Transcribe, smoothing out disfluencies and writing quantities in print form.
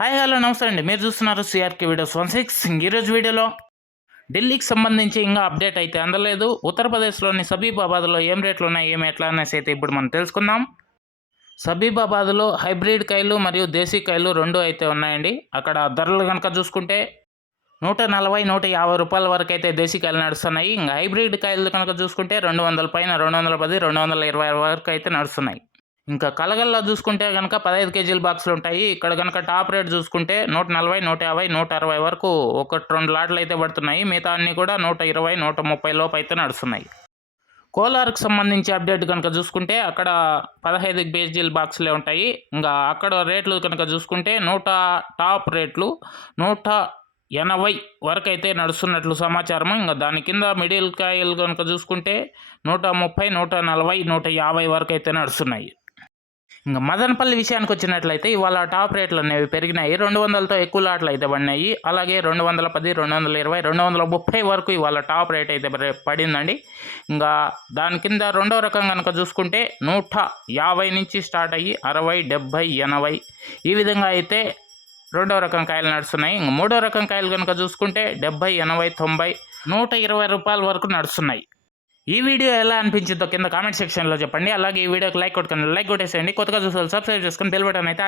Hi hello నమస్తే అండి. మీరు చూస్తున్నారు సిఆర్కే వీడియోస్ 16. ఈరోజు వీడియోలో ఢిల్లీకి సంబంధించి ఇంకా అప్డేట్ అయితే అందలేదు. ఉత్తరప్రదేశ్లోని సబీబాబాద్లో ఏం రేట్లు ఉన్నాయి, ఏమి ఎట్లా అనేసి అయితే ఇప్పుడు మనం తెలుసుకుందాం. సబీబాబాద్లో హైబ్రిడ్ కాయలు మరియు దేశీ కాయలు రెండు అయితే ఉన్నాయండి. అక్కడ ధరలు కనుక చూసుకుంటే 140, 150 రూపాయల వరకు అయితే దేశీ కాయలు నడుస్తున్నాయి. ఇంకా హైబ్రిడ్ కాయలు కనుక చూసుకుంటే 200 పైన 210, 220 వరకు అయితే నడుస్తున్నాయి. ఇంకా కలగల్లో చూసుకుంటే కనుక 15 కేజీల బాక్సులు ఉంటాయి. ఇక్కడ కనుక టాప్ రేట్ చూసుకుంటే 140, 150, 160 వరకు 1-2 లాట్లు అయితే పడుతున్నాయి. మిగతా అన్నీ కూడా 120, 130 లోపు అయితే నడుస్తున్నాయి. కోలార్కి సంబంధించి అప్డేట్ కనుక చూసుకుంటే అక్కడ 15 కేజీల బాక్సులే ఉంటాయి. ఇంకా అక్కడ రేట్లు కనుక చూసుకుంటే టాప్ రేట్లు 180 వరకు అయితే నడుస్తున్నట్లు సమాచారం. ఇంకా దాని కింద మిడిల్ కాయలు కనుక చూసుకుంటే 130, 140, 150 వరకు అయితే నడుస్తున్నాయి. ఇంకా మదనపల్లి విషయానికి వచ్చినట్లయితే ఇవాళ టాప్ రేట్లు అనేవి పెరిగినాయి. 200తో ఎక్కువ లాట్లు అయితే పడినాయి. అలాగే 210, 220, 230 వరకు ఇవాళ టాప్ రేట్ అయితే పడిందండి. ఇంకా దాని కింద రెండో రకం కనుక చూసుకుంటే 150 నుంచి స్టార్ట్ అయ్యి 60, 70, 80 ఈ విధంగా అయితే రెండో రకం కాయలు నడుస్తున్నాయి. ఇంకా మూడో రకం కాయలు కనుక చూసుకుంటే 70, 80, 90, 120 రూపాయల వరకు నడుస్తున్నాయి. ఈ వీడియో ఎలా అనిపించిందో కింద కామెంట్ సెక్షన్లో చెప్పండి. అలాగే ఈ వీడియోకి లైక్ కొట్టేసేయండి. కొత్తగా చూసారు సబ్స్క్రైబ్ చేసుకొని బెల్ బటన్ అయితే